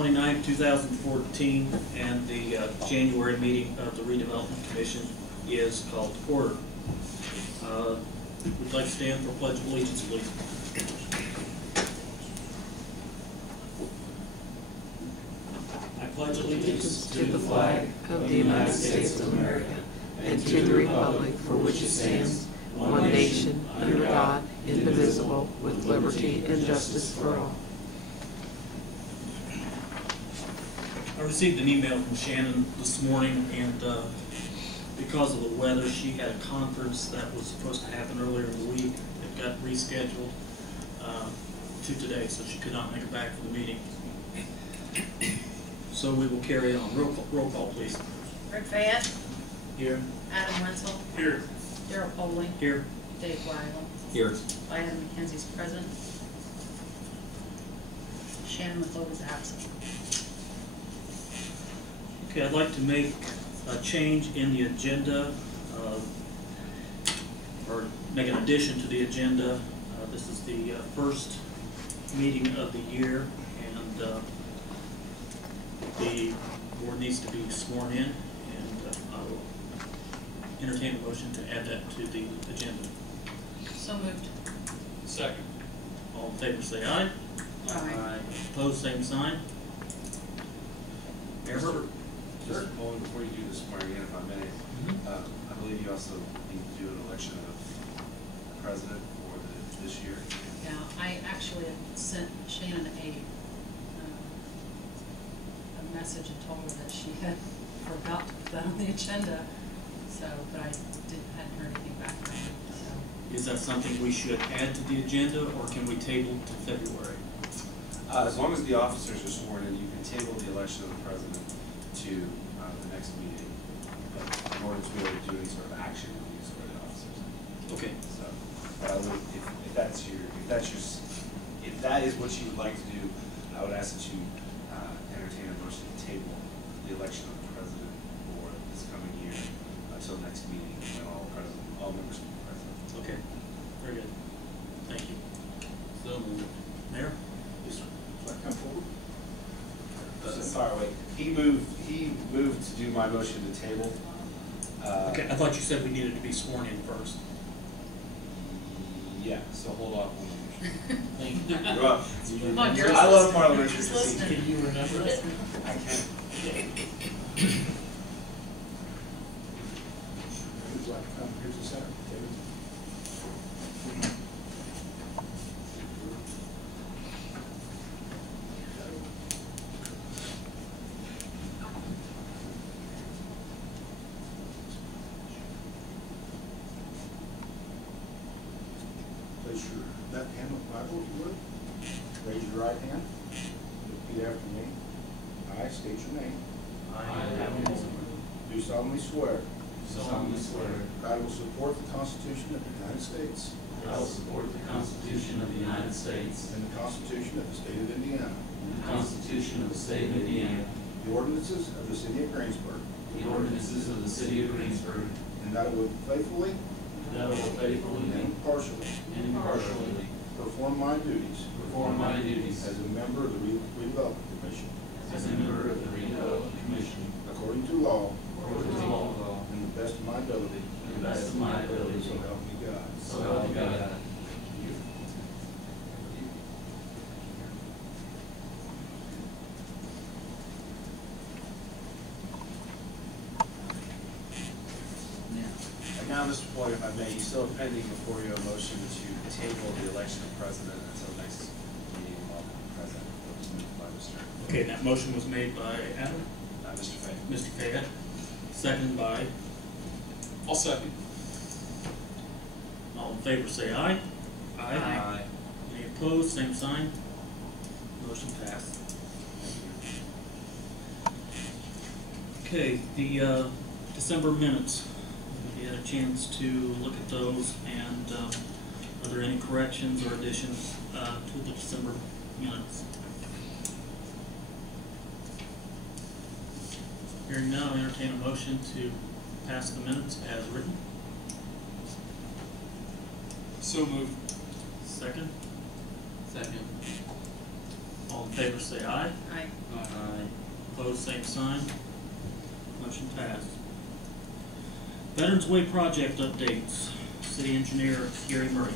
29, 2014, and the January meeting of the Redevelopment Commission is called to order. We'd like to stand for Pledge of Allegiance, please. I pledge allegiance to the flag of the United States of America and to the republic for which it stands, one nation, under God, indivisible, with liberty and justice for all. I received an email from Shannon this morning, and because of the weather, she had a conference that was supposed to happen earlier in the week. It got rescheduled to today, so she could not make it back for the meeting. So we will carry on. Roll call, please. Rick Fayette. Here. Adam Wenzel. Here. Daryl Poling. Here. Dave Weigel. Here. Adam McKenzie's present. Shannon McClough is absent. Okay, I'd like to make a change in the agenda, or make an addition to the agenda. This is the first meeting of the year, and the board needs to be sworn in, and I will entertain a motion to add that to the agenda. So moved. Second. All in favor say aye. Aye. Opposed, same sign. Mayor Herbert. Mr. Poling, before you do the swearing in, if I may, I believe you also need to do an election of president for this year. Yeah, I actually sent Shannon a message and told her that she had forgot to put that on the agenda. So, but I hadn't heard anything back from her. So. Is that something we should add to the agenda, or can we table to February? As long as the officers are sworn in, you can table the election of the president to the next meeting. But in order to be able to do any sort of action, you need to swear the officers in. Okay. So, but I would, if that is what you would like to do, I would ask that you entertain a motion to table the election of the president for this coming year until next meeting, when all members will be present. Okay. Very good. Thank you. So moved. Mayor? Yes, sir. Should I come forward? Sorry, wait. He moved to do my motion to table. Okay, I thought you said we needed to be sworn in first. Yeah, so hold on. Thank you. You're up. Come on, you're I love listening. parliamentary He's procedure. listening. Can you remember it? I can. Would you like to come here to the center, David? Place your left hand on the Bible, if you would. Raise your right hand. Repeat after me. I state your name. Do solemnly swear that I will support the Constitution of the United States I will support the Constitution of the United States and the Constitution of the State of Indiana, and the Constitution of the State of Indiana, the ordinances of the City of Greensburg, the ordinances of the City of Greensburg, and that I will faithfully and that I will faithfully and impartially and impartially perform my duties perform my duties as a member of the Redevelopment Commission as a member of the Redevelopment Commission according to law according to law and the best of my ability. and the best of my ability. So help me God. So help me God. And now, Mr. Poyer, if I may, you still have pending before you a motion to table the election of president until next meeting while president. That was moved by Mr. Okay, that motion was made by Adam. Mr. Fay. Mr. Fayette. Second by. I'll second. All in favor say aye. Aye. Any opposed, same sign. Motion passed. Okay, the December minutes. Have you had a chance to look at those, and are there any corrections or additions to the December minutes? Hearing none, I'll entertain a motion to pass the minutes as written. So moved. Second. Second. All in favor say aye. Aye. sign. Motion passed. Veterans Way project updates. City Engineer Gary Murray.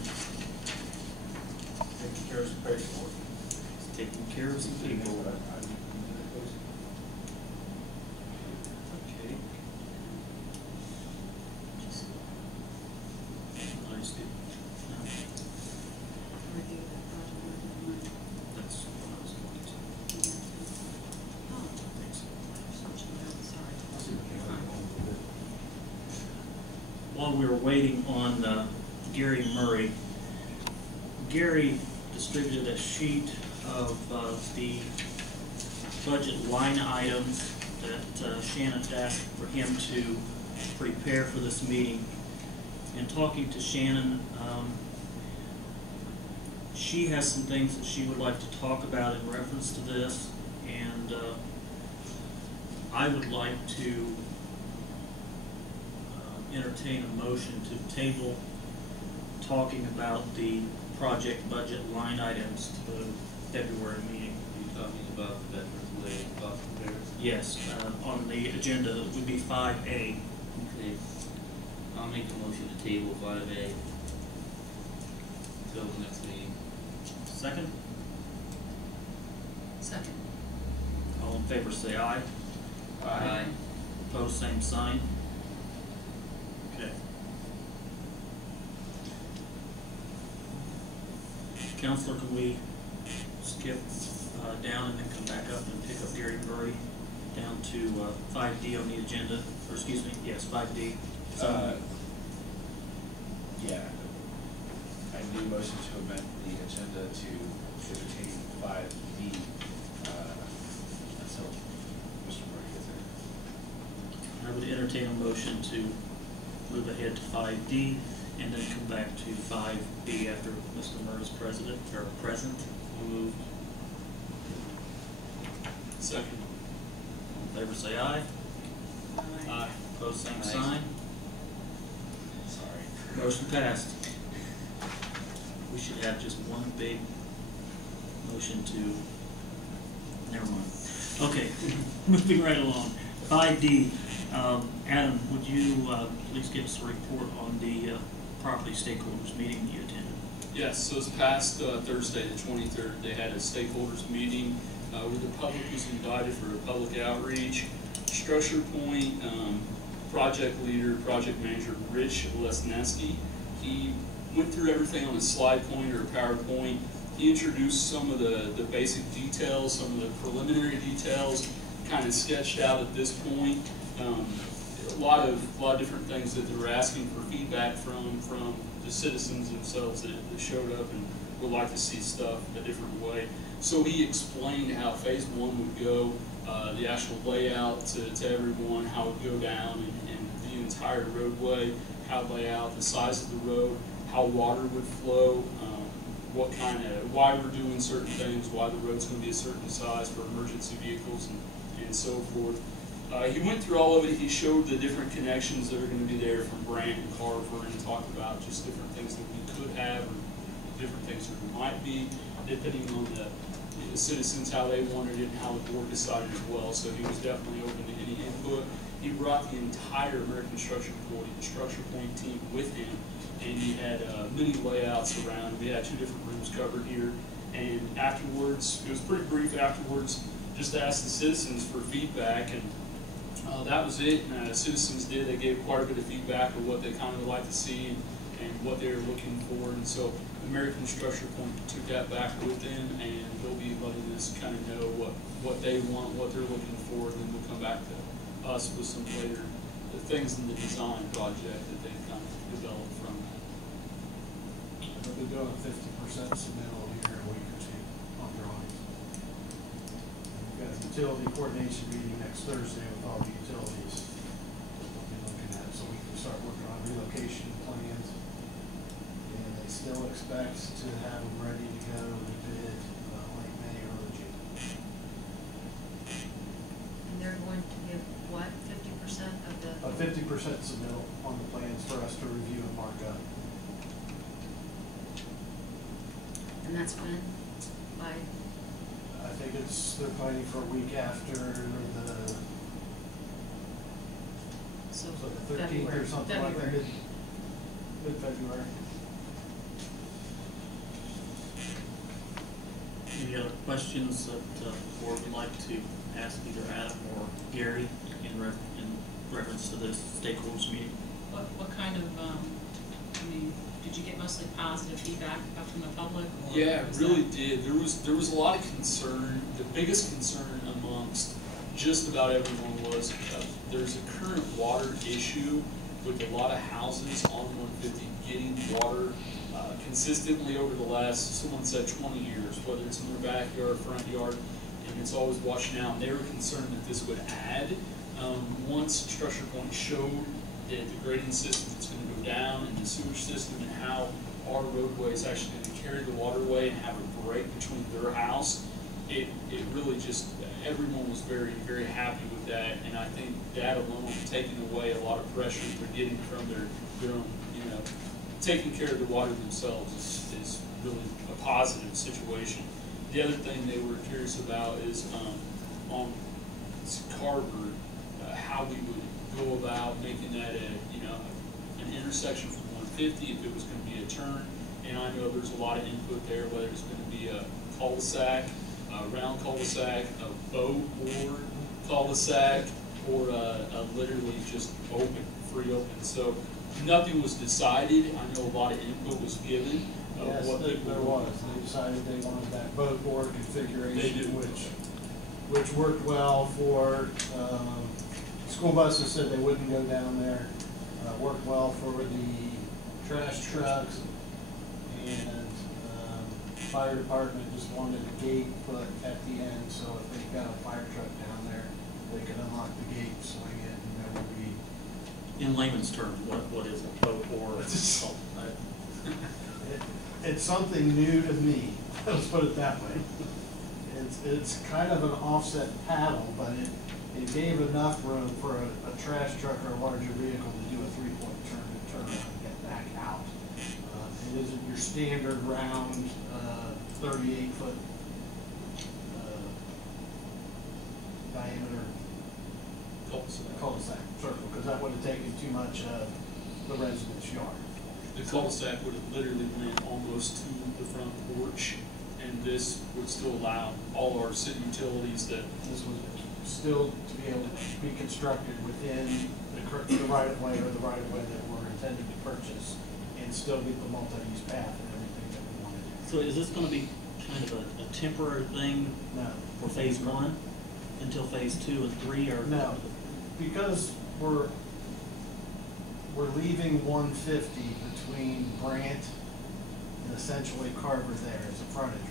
Taking care of some paperwork. He's taking care of some people. Okay. Nice, good. No, Review that project. that's what I was going to. Oh, Thanks. searching out, sorry. While we were waiting on Gary Murray, Gary distributed a sheet of the budget line items that Shannon asked for him to prepare for this meeting. In talking to Shannon, she has some things that she would like to talk about in reference to this, and I would like to entertain a motion to table talking about the project budget line items to the February meeting. Are you talking about the Veterans Way cost comparison? Yes, on the agenda would be 5A. Okay. I'll make a motion to table 5A until the next meeting. Second? Second. All in favor say aye. Aye. Opposed, same sign. Okay. Counselor, can we skip down and then come back up and pick up Gary Murray down to 5D on the agenda, or excuse me, yes, 5D. Yeah. I need a motion to amend the agenda to entertain 5B until Mr. Murray gets here. I would entertain a motion to move ahead to 5D and then come back to 5B after Mr. Murray's present. We'll move. Second. All in favor say aye. Aye. Opposed, same Aye. sign. Sorry. Motion passed. We should have just one big motion to, never mind. Okay, moving right along. 5D, Adam, would you please give us a report on the property stakeholders meeting you attended? Yes, so this past Thursday, the 23rd, they had a stakeholders meeting where the public was invited for a public outreach. Structure Point project leader, project manager Rich Lesneski, he went through everything on a slide pointer or PowerPoint. He introduced some of the basic details, some of the preliminary details, kind of sketched out at this point. A lot of different things that they were asking for feedback from the citizens themselves that showed up and would like to see stuff a different way. So he explained how phase 1 would go, the actual layout to everyone, how it would go down and the entire roadway, how it lay out, the size of the road, how water would flow, why we're doing certain things, why the road's going to be a certain size for emergency vehicles and so forth. He went through all of it. He showed the different connections that are going to be there from Brant and Carver, and talked about just different things that we could have or different things that might be, depending on the citizens, how they wanted it and how the board decided as well. So he was definitely open to any input. He brought the entire American Structure Point team with him, and he had many layouts around. We had 2 different rooms covered here, and afterwards, it was pretty brief afterwards, just asked the citizens for feedback, and that was it. Citizens did. They gave quite a bit of feedback of what they kind of would like to see and what they were looking for. And so American Structure Point took that back with them, and they'll be letting us kind of know what they want, what they're looking for, and then we'll come back to us with some later things in the design project that they've kind of developed from that. We'll be doing a 50% submittal here in a week or 2 on drawings. We've got a utility coordination meeting next Thursday with all the utilities we'll be looking at, so we can start working on relocation plans. And they still expect to have them ready to go to bid late May, early June. And they're going to give what, 50% of the? A 50% submittal on the plans for us to review and mark up. And that's when? By? I think they're planning for a week after the, So the 13th or February. something like that, mid-February. Any other questions that the board would like to ask either Adam or Gary in reference to this stakeholders meeting? What kind of, I mean, did you get mostly positive feedback from the public? Or Yeah, it was really that- did. There was a lot of concern. The biggest concern amongst just about everyone was there's a current water issue with a lot of houses on 150 getting water consistently over the last, someone said 20 years, whether it's in their backyard, front yard, and it's always washing out. And they were concerned that this would add. Once Structure Point showed that the grading system is going to go down and the sewage system and how our roadway is actually going to carry the waterway and have a break between their house, it really just, everyone was very, very happy with that. And I think that alone, taking away a lot of pressure they're getting from their own, you know, taking care of the water themselves is really a positive situation. The other thing they were curious about is on Carver, how we would go about making that an intersection from 150 if it was going to be a turn. And I know there's a lot of input there, whether it's going to be a cul-de-sac, a round cul-de-sac, a boat or cul-de-sac, or a literally just open, free open. So nothing was decided. I know a lot of input was given. Yes, there was. They decided they wanted that boat board configuration, which worked well for, school buses said they wouldn't go down there. Worked well for the trash trucks, and fire department just wanted a gate put at the end, so if they got a fire truck down there, they could unlock the gate, swing it, and there would be. In layman's terms, what is a boat or? It's something new to me. Let's put it that way. It's kind of an offset paddle, but it gave enough room for a trash truck or a larger vehicle to do a 3-point turn to turn around and get back out. It isn't your standard round 38-foot diameter cul-de-sac circle, because that would have taken too much of the resident's yard. The cul-de-sac would have literally went almost to the front porch, and this would still allow all our city utilities that. This was still to be able to be constructed within the right-of-way or the right-of-way that we're intending to purchase, and still get the multi-use path and everything that we wanted. So is this going to be kind of a temporary thing No. for phase 1 until phase 2 and 3, or? No, because we're leaving 150 between Brant and essentially Carver there as a frontage road.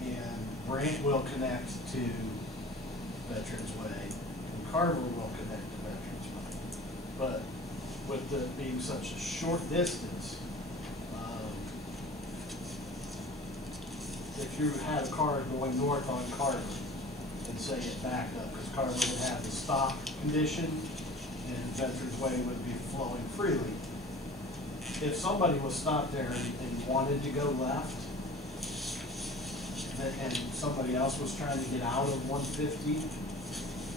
And Brant will connect to Veterans Way, and Carver will connect to Veterans Way. But with it being such a short distance, if you had a car going north on Carver and say it backed up, because Carver would have the stop condition and Veterans Way would be flowing freely. If somebody was stopped there and wanted to go left, and somebody else was trying to get out of 150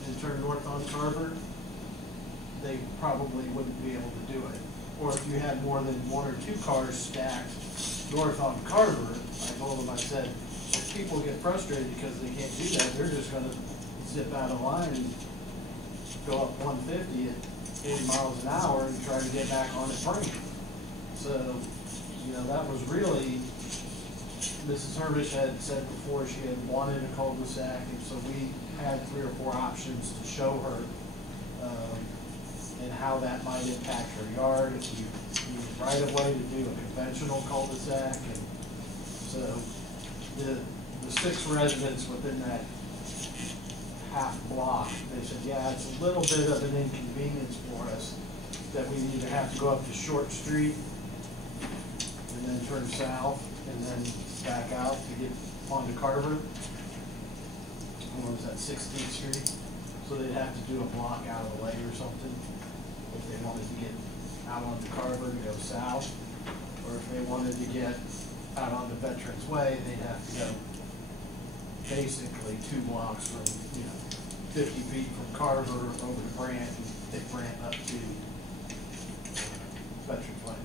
and turn north on Carver, they probably wouldn't be able to do it. Or if you had more than 1 or 2 cars stacked north on Carver, I told them, I said, if people get frustrated because they can't do that, they're just gonna zip out of line and go up 150 at 80 miles an hour and try to get back on it free. So, you know, that was really, Mrs. Herbish had said before she had wanted a cul-de-sac, and so we had 3 or 4 options to show her and how that might impact her yard, if you need right of way to do a conventional cul-de-sac. And so the 6 residents within that half block, they said, yeah, it's a little bit of an inconvenience for us that we either have to go up to Short Street and then turn south and then back out to get onto Carver. Or was that 16th Street? So they'd have to do a block out of the way or something if they wanted to get out onto Carver to go south, or if they wanted to get out on the Veterans Way, they'd have to go basically 2 blocks from, 50 feet from Carver over to Brant, and take Brant up to Veterans Way.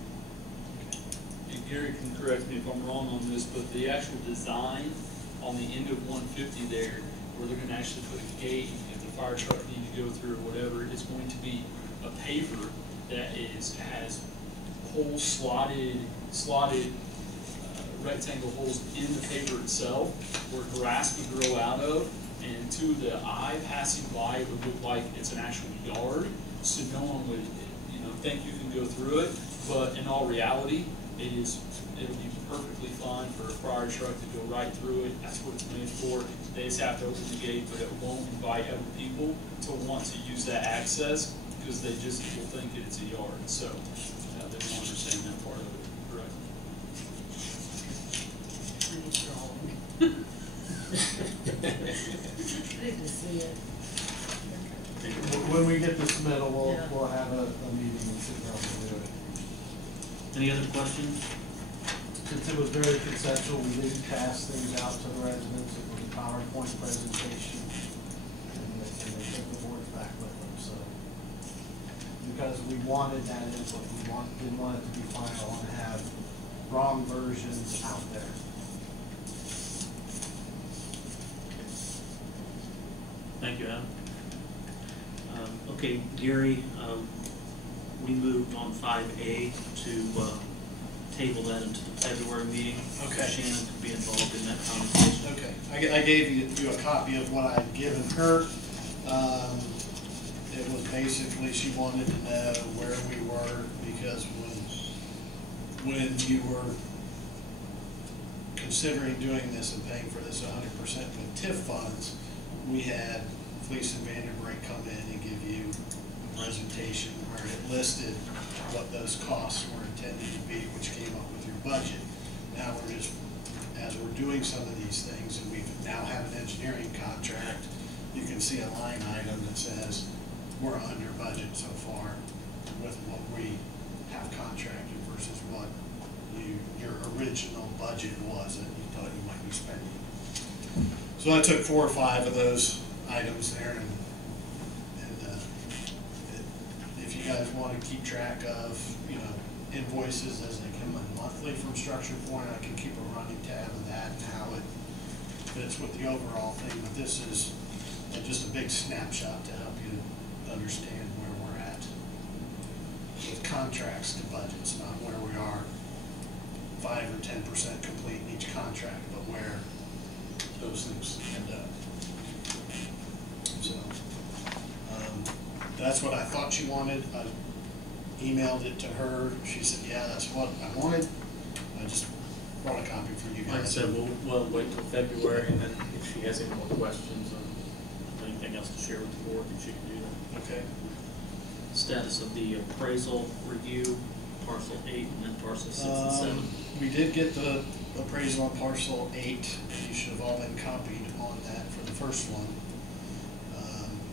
And Gary can correct me if I'm wrong on this, but the actual design on the end of 150 there, where they're gonna actually put a gate if the fire truck needs to go through or whatever, is going to be a paver that has holes slotted rectangle holes in the paver itself where grass would grow out of, and to the eye passing by it would look like it's an actual yard, so no one would think you can go through it, but in all reality it'll be perfectly fine for a fire truck to go right through it. That's what it's made for. They just have to open the gate, but it won't invite other people to want to use that access because they just will think it's a yard. So they don't understand that part of it correctly. I need drawing. I need to see it. When we get the submittal, Yeah. we'll have a meeting and sit down and do it. Any other questions? Since it was very conceptual, we didn't pass things out to the residents. It was a PowerPoint presentation, and they took the boards back with them. So, because we wanted that input, didn't want it to be final and have wrong versions out there. Thank you, Adam. Okay, Gary, we moved on 5A to table that into the February meeting. Okay. Shannon could be involved in that conversation. Okay, I gave you a copy of what I'd given her. It was basically, she wanted to know where we were, because when you were considering doing this and paying for this 100% with TIF funds, we had Fleece and Vanderbrink come in and give you a presentation where it listed what those costs were intended to be, which came up with your budget. Now we're just, as we're doing some of these things, and we now have an engineering contract, you can see a line item that says we're under budget so far with what we have contracted versus what your original budget was that you thought you might be spending. So I took 4 or 5 of those items there, and if you guys want to keep track of, invoices as they come in monthly from Structure Point, I can keep a running tab of that and how it fits with the overall thing. But this is just a big snapshot to help you understand where we're at with contracts to budgets, not where we are 5 or 10% complete in each contract, but where those things end up. So that's what I thought she wanted. I emailed it to her. She said, yeah, that's what I wanted. I just brought a copy for you guys. Like I said, we'll wait till February, and then if she has any more questions or anything else to share with the board, then she can do that. Okay. Status of the appraisal review, parcel 8 and then parcel 6 and 7. We did get the appraisal on parcel 8. You should have all been copied on that for the first one.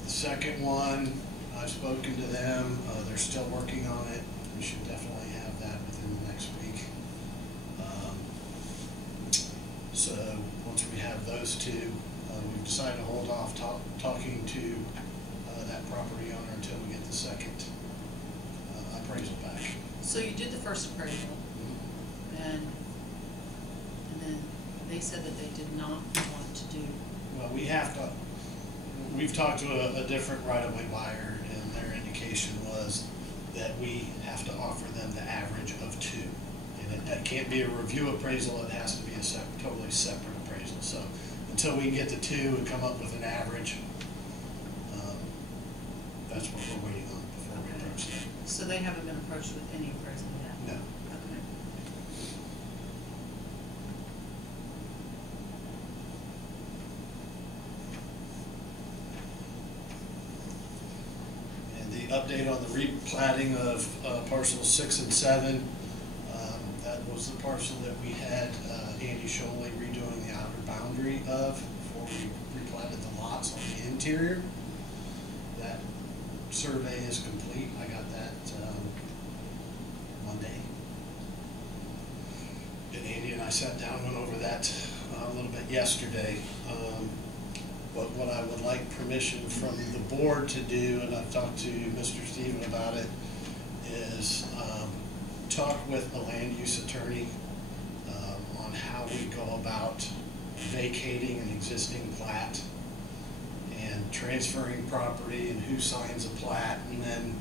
The second one, I've spoken to them. They're still working on it. We should definitely have that within the next week. So once we have those two, we've decided to hold off talking to that property owner until we get the second appraisal back. So you did the first appraisal, and then they said that they did not want to do. Well, we've talked to a different right-of-way buyer, and their indication was that we have to offer them the average of 2. And that can't be a review appraisal, it has to be a totally separate appraisal. So until we can get the 2 and come up with an average, that's what we're waiting on before we approach that. So they haven't been approached with any appraisal yet? No. Okay. And the update on the replatting of parcels 6 and 7, that was the parcel that we had Andy Sholey redoing the outer boundary of before we replatted the lots on the interior. That survey is complete. I got that Monday. and Andy and I sat down, went over that a little bit yesterday. But what I would like permission from the board to do, and I've talked to Mr. Stephen about it, is talk with the land use attorney on how we go about vacating an existing plat and transferring property and who signs a plat, and then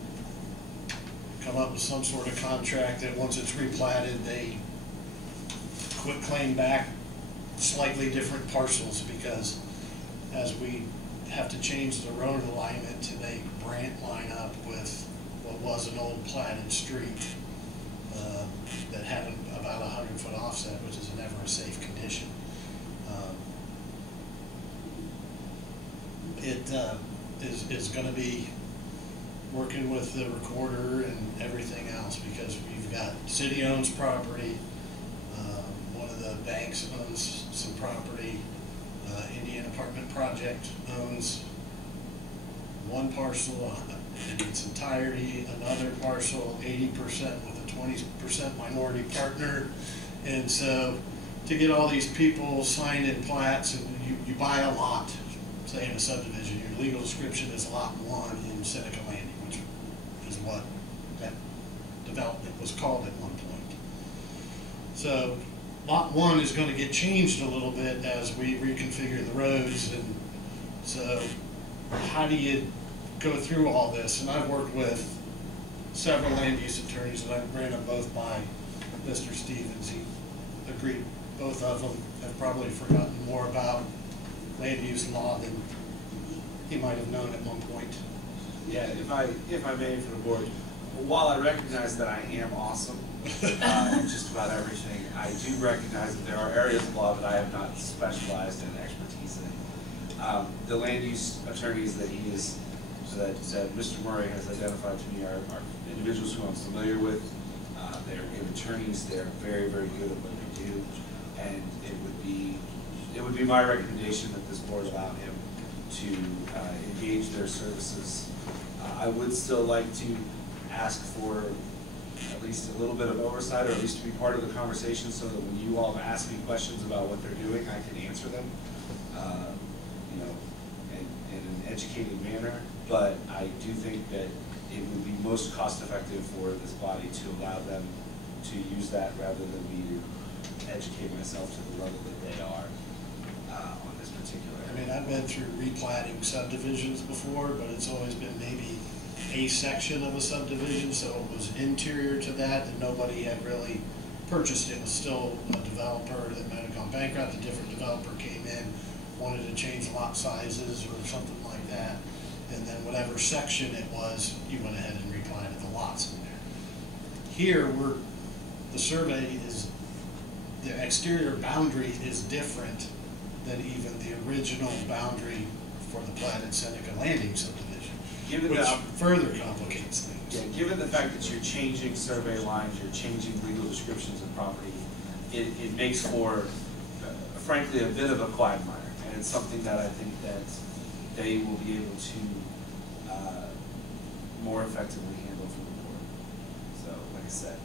come up with some sort of contract that once it's replatted, they quit claim back slightly different parcels, because as we have to change the road alignment to make Brant line up with what was an old platted street that had about 100-foot offset, which is never a safe condition. It is going to be working with the recorder and everything else, because we've got city owns property, one of the banks owns some property, Indian Apartment Project owns one parcel in its entirety, another parcel 80% with a 20% minority partner. And so to get all these people signed in plats, and you buy a lot, say in a subdivision, your legal description is lot 1 in Seneca Landing, which is what that development was called at one point. So lot 1 is going to get changed a little bit as we reconfigure the roads, and so how do you go through all this? And I've worked with several land use attorneys, and I've ran them both by Mr. Stevens. He agreed both of them have probably forgotten more about land use law than he might have known at one point. Yeah, if I may for the board, while I recognize that I am awesome in just about everything, I do recognize that there are areas of law that I have not specialized in expertise in. The land use attorneys that that Mr. Murray has identified to me are individuals who I'm familiar with. They're good attorneys. They're very, very good at what they do, and it would be my recommendation that this board allow him to engage their services. I would still like to ask for at least a little bit of oversight, or at least to be part of the conversation, so that when you all ask me questions about what they're doing, I can answer them, in an educated manner. But I do think that it would be most cost effective for this body to allow them to use that, rather than me to educate myself to the level that they are on this particular. I mean, I've been through replatting subdivisions before, but it's always been maybe a section of a subdivision, so it was interior to that, and nobody had really purchased it. It was still a developer that might have gone bankrupt. A different developer came in, wanted to change lot sizes or something like that, and then whatever section it was, you went ahead and replatted the lots in there. Here, the survey is, the exterior boundary is different than even the original boundary for the platted Seneca Landing subdivision, which further complicates things. Yeah, given the fact that you're changing survey lines, you're changing legal descriptions of property, it makes for, frankly, a bit of a quagmire, and it's something that I think that they will be able to more effectively handle for the board. So, like I said,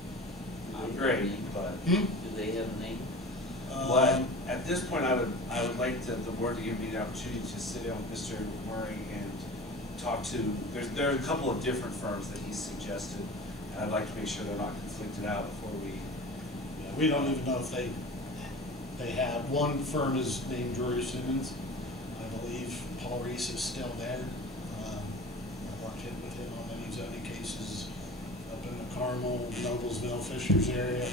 I'm great, but Do they have a name? but at this point, I would like the board to give me the opportunity to sit down with Mr. Murray and talk to. There are a couple of different firms that he's suggested, and I'd like to make sure they're not conflicted out before we. Yeah, we don't even know if they have. One firm is named Drury Simmons. I believe Paul Reese is still there. I've worked with him on many zoning cases up in the Carmel, Noblesville, Fishers area,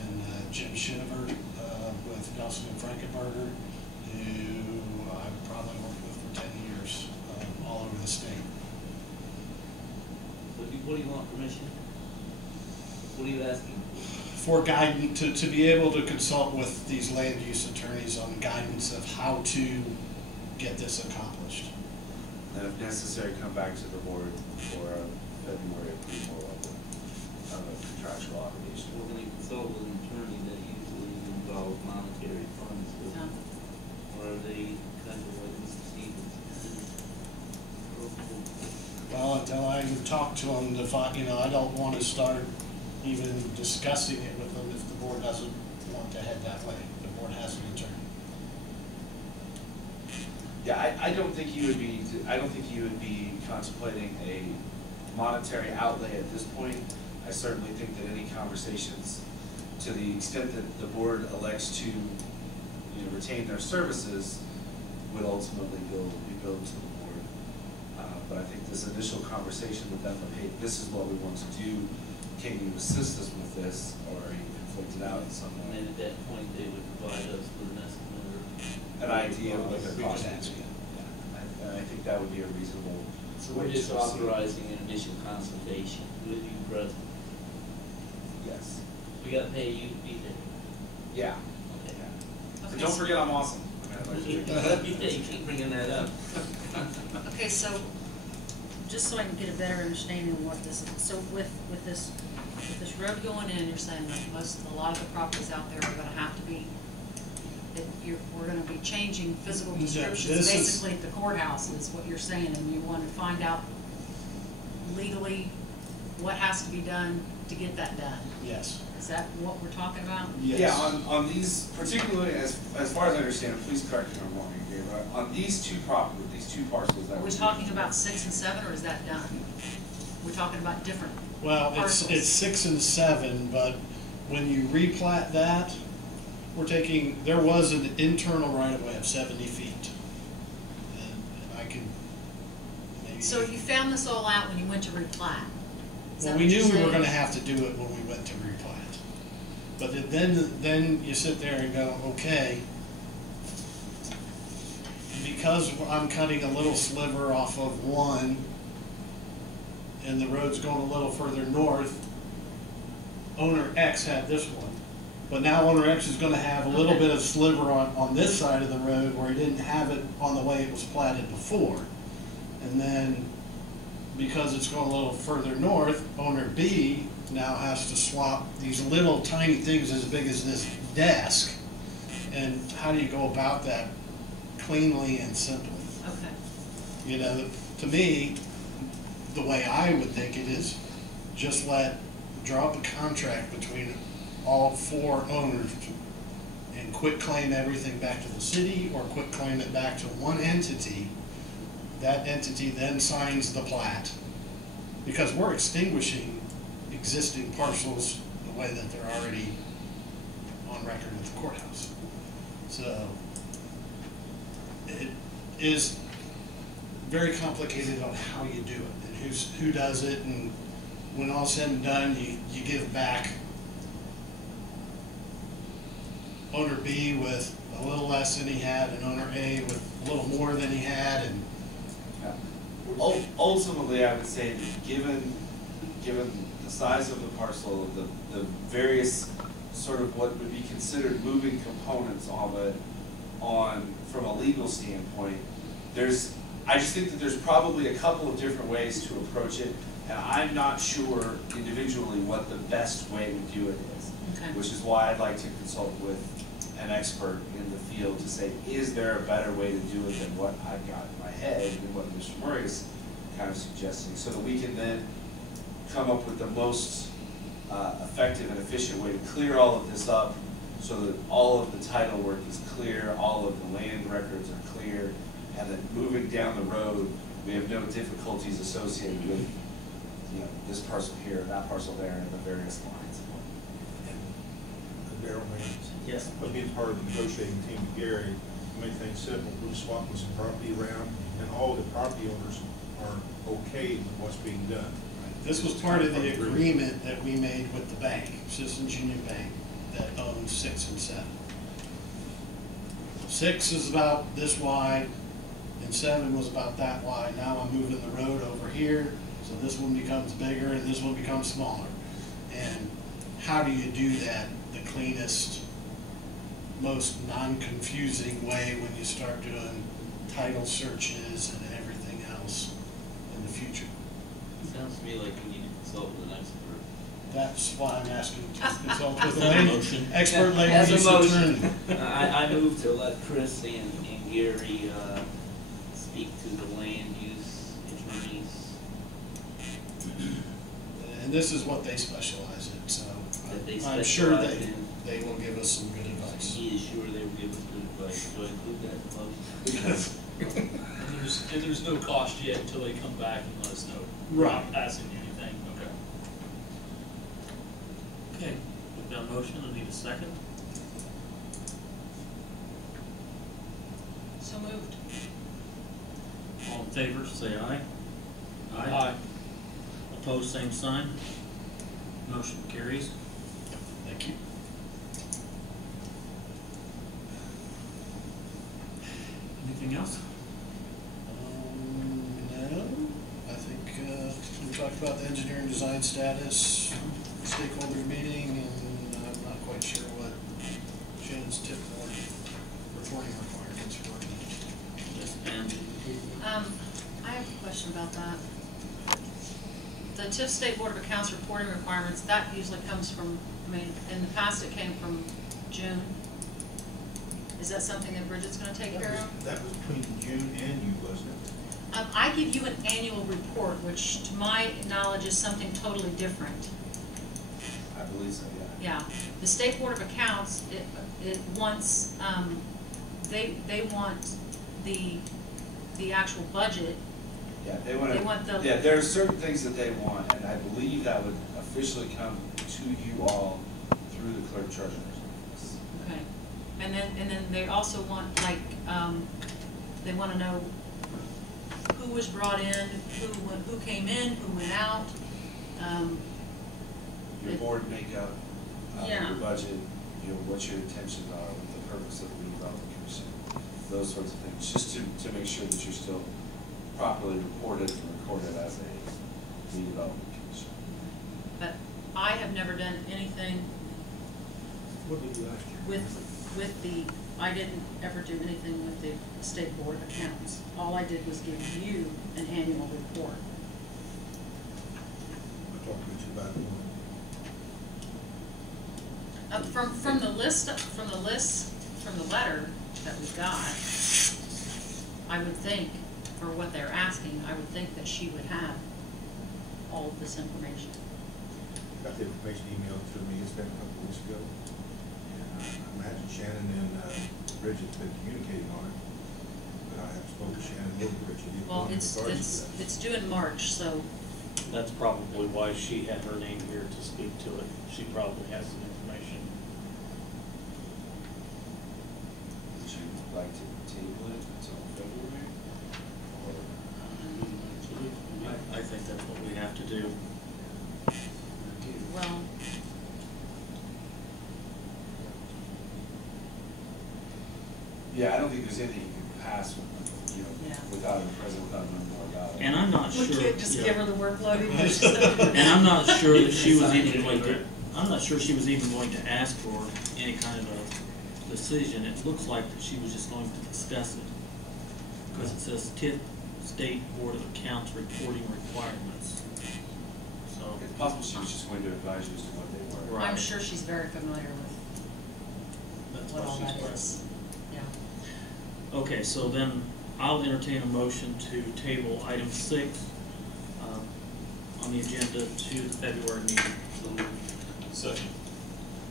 and Jim Shinover with Nelson and Frankenberger, who I've probably worked with for 10 years all over the state. What do you want permission? What are you asking? For guidance, to be able to consult with these land use attorneys on guidance of how to get this accomplished. Then, if necessary, come back to the board for a February approval of a contractual obligation. We're going to consult with an attorney that usually involves monetary funds, or are they kind of like Mr. Stevens? Well, until I talk to them, I don't want to start even discussing it with them if the board doesn't to head that way. The board has an attorney. Yeah, I don't think you would be contemplating a monetary outlay at this point. I certainly think that any conversations, to the extent that the board elects to, retain their services, would ultimately be billed to the board. But I think this initial conversation with them of, hey, this is what we want to do, can you assist us with this, or are you conflicted out in some And way? then at that point, they would provide us with an estimate or. An idea of what We their cost can is. ask it. And I think that would be a reasonable. So we're just authorizing an initial consultation with you present. Yes. We gotta pay you to be there. Yeah. Okay. So Okay, don't so- forget I'm awesome. I mean, I'd like to You keep bringing that up. Okay, so, just so I can get a better understanding of what this is, so with this road going in, you're saying that a lot of the properties out there are gonna have to be, we're gonna be changing physical Yeah, descriptions, this is- basically at the courthouse is what you're saying, and you wanna find out legally what has to be done to get that done. Yes. Is that what we're talking about? Yes. Yeah, on these, particularly as far as I understand, please correct me if I'm wrong, Gary, but on these two properties, these two parcels that Are we talking about 6 and 7, or is that done? We're talking about different Well, parcels. it's 6 and 7, but when you replat that, there was an internal right-of-way of 70 feet. And I can maybe. So you found this all out when you went to replat? Is that Well, we what knew you're we were saying? gonna have to do it when we went to replat. But then you sit there and go, okay, because I'm cutting a little sliver off of one, and the road's going a little further north, owner X had this one. But now owner X is gonna have a little Okay. bit of sliver on this side of the road where he didn't have it on the way it was platted before. And then, because it's going a little further north, owner B now has to swap these little tiny things as big as this desk. And how do you go about that cleanly and simply? Okay. To me, the way I would think it is, just draw up a contract between all 4 owners and quit claim everything back to the city or quit claim it back to one entity. That entity then signs the plat. Because we're extinguishing existing parcels the way that they're already on record with the courthouse. So it is very complicated on how you do it and who does it, and when all's said and done, you give back owner B with a little less than he had and owner A with a little more than he had, and ultimately, I would say that given the size of the parcel, the various sort of what would be considered moving components of it from a legal standpoint, I just think that there's probably a couple of different ways to approach it, and I'm not sure individually what the best way to do it is. Okay. Which is why I'd like to consult with an expert in the field to say, is there a better way to do it than what I've got in my head and what Mr. Murray is kind of suggesting, so that we can then come up with the most effective and efficient way to clear all of this up, so that all of the title work is clear, all of the land records are clear, and that moving down the road, we have no difficulties associated with, this parcel here, that parcel there, and the various lines. Darrell, man, Yes. by being part of the negotiating team with Gary, to make things simple, we're just swapping some property around, and all the property owners are okay with what's being done. this was part of the agreement that we made with the bank, Citizens Union Bank, that owns 6 and 7. 6 is about this wide, and 7 was about that wide. Now I'm moving the road over here, so this one becomes bigger and this one becomes smaller. And how do you do that the cleanest, most non-confusing way when you start doing title searches and everything else in the future? Sounds to me like we need to consult with an expert. That's why I'm asking to consult with As a an motion. expert land As a use motion. attorney. I move to let Chris and Gary speak to the land use attorneys And this is what they specialize in, so that they I'm sure specialize they, in. they will give us some good advice. He is sure they will give us good advice, so I include that in the motion. And there's no cost yet until they come back and let us know. We're not passing anything, okay. Okay, we've got a motion, I need a second. So moved. All in favor, say aye. Aye. Opposed, same sign. Motion carries. Thank you. Anything else? No, I think, we talked about the engineering design status, stakeholders meeting, and I'm not quite sure what Shannon's TIF board reporting requirements were. Yes, and I have a question about that. The TIF State Board of Accounts reporting requirements, that usually comes from, I mean, in the past it came from June. Is that something that Bridget's gonna take care of? That was between June and you, wasn't it? I give you an annual report, which to my knowledge is something totally different. I believe so, yeah. Yeah, the State Board of Accounts, it wants, they want the actual budget. Yeah, They want the- yeah, there are certain things that they want, and I believe that would officially come to you all through the clerk treasurer's office. Okay, and then they also want, like, they wanna know who was brought in, who came in, who went out. Your board makeup, Yeah. your budget, you know, what your intentions are, what the purpose of the redevelopment commission, those sorts of things, just to make sure that you're still properly reported and recorded as a redevelopment commission. But I have never done anything What did you last year? with the, I didn't ever do anything with the State Board of Accounts. All I did was give you an annual report. I talked to you about it. From the letter that we got, I would think, for what they're asking, I would think that she would have all of this information. Got the information emailed to me, it's been a couple of weeks ago. And I imagine Shannon and Bridget's been communicating on it. But I haven't spoken to Shannon or Bridget. either Well, one in regards to that. it's due in March, so, that's probably why she had her name here to speak to it. She probably has some information. Would you like to table it until February? Or I think that's what we have to do. well, yeah, I don't think there's anything you can pass with, you know, Yeah. without a president, without knowing more about it. And I'm not sure. we can't just yeah. give her the workload. And I'm not sure that she was even going to, I'm not sure she was even going to ask for any kind of a decision. It looks like that she was just going to discuss it. Because it says TIF State Board of Accounts reporting requirements. So, It's possible she was just going to advise you as to what they were. Right. I'm sure she's very familiar with that's what what all she's that doing. is. Yeah. Okay, so then I'll entertain a motion to table item 6 on the agenda to the February meeting. Second.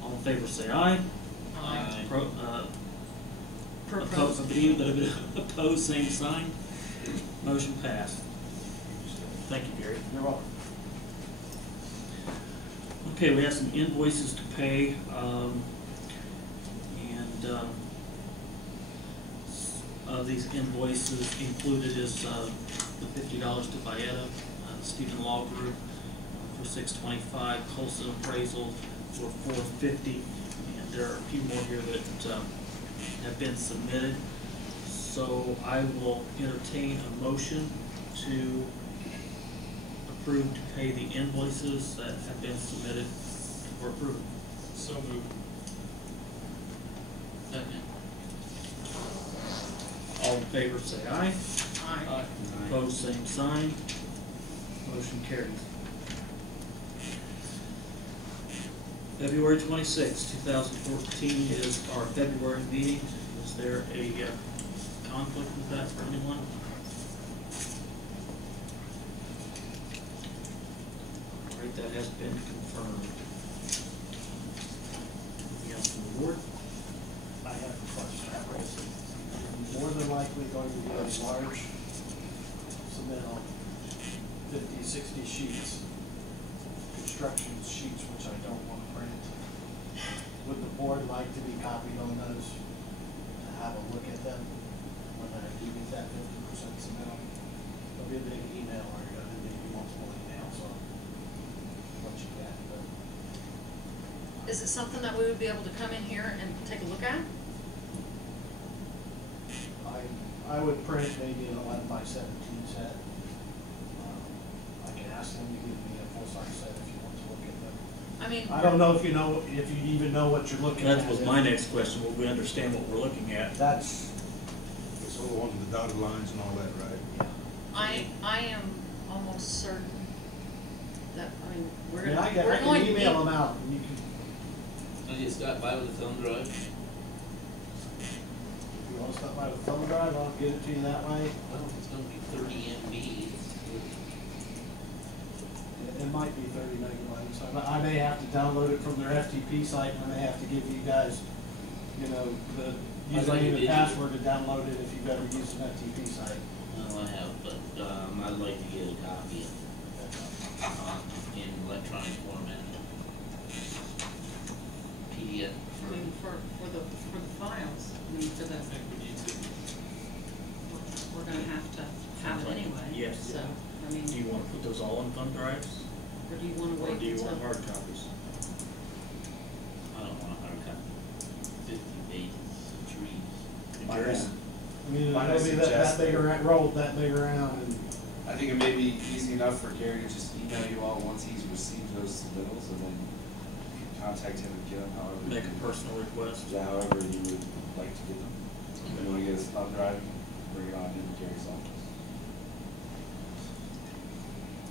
All in favor say aye. Aye. Opposed, same sign. Motion passed. Thank you, Gary. You're welcome. Okay, we have some invoices to pay, these invoices included is the $50 to Vieta, Stephen Law Group for $625, Colson Appraisal for $450, and there are a few more here that have been submitted. So I will entertain a motion to approve to pay the invoices that have been submitted for approval. So moved. Second. All in favor say aye. Aye. Opposed, same sign. Motion carries. February 26, 2014 is our February meeting. Is there a conflict with that for anyone? All right, that has been confirmed. Anything else? board, I have a question. More than likely going to be a large submittal, 50, 60 sheets, construction sheets, which I don't want to print. Would the board like to be copied on those, to have a look at them when I do get that 50% submittal? There'll be a big email, or there'll be multiple emails on what you get, but Is it something that we would be able to come in here and take a look at? I would print maybe an 11 by 17 set. I can ask them to give me a full-size set if you want to look at them. I mean, I don't know if you even know what you're looking at. That was my next question, will we understand what we're looking at? That's, It's all on the dotted lines and all that, right? yeah. I am almost certain that, I mean, I we're mean, gonna, I we're can going to email be, them out, and you can, I just got by with a thumb drive. if you want to stop by with a thumb drive, I'll get it to you that way. Well, it's gonna be 30 MB. It might be 30 megabytes. I may have to download it from their FTP site, and I may have to give you guys, the I'd like username to and do- password to download it if you've ever used an FTP site. No, I have, but, I'd like to get a copy in electronic format. PDF. I mean, for the files, I mean, for the, I think we need to. we're gonna have to have it anyway. Yes. So, I Do mean, you want to put those all in thumb drives, or do you wanna or wait do you until? want hard copies? I don't want a hard copy. 50 pages, trees. And Jerry's- I mean, Might I it'll be that suggest big that- around, rolled that big around, and I think it may be easy enough for Gary to just email you all once he's received those submittals, and then you can contact him and get them however. Make a personal request. Yeah, however you would like to get them. If you want to get his thumb drive, bring it on into Gary's office.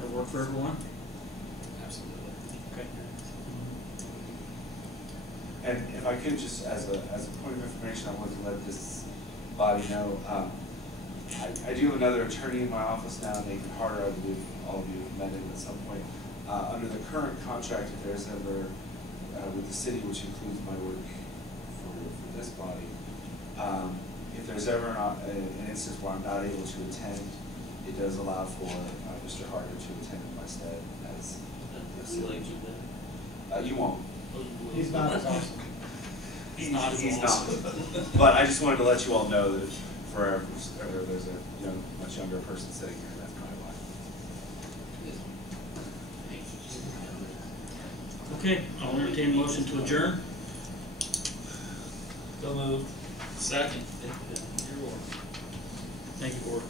That work for everyone? Absolutely. Okay. And if I could just, as a point of information, I wanted to let this body know, I do have another attorney in my office now, Nathan Harder. I believe all of you have met him at some point. Under the current contract, if there's ever, with the city, which includes my work for this body, if there's ever an instance where I'm not able to attend, it does allow for Mr. Harder to attend in my stead as That's like you better. you won't. he's not as awesome. He's not as awesome. not. But I just wanted to let you all know that for there's a much younger person sitting here, that's probably why. Okay, I'll entertain a motion to adjourn. So moved. Second. Thank you, board.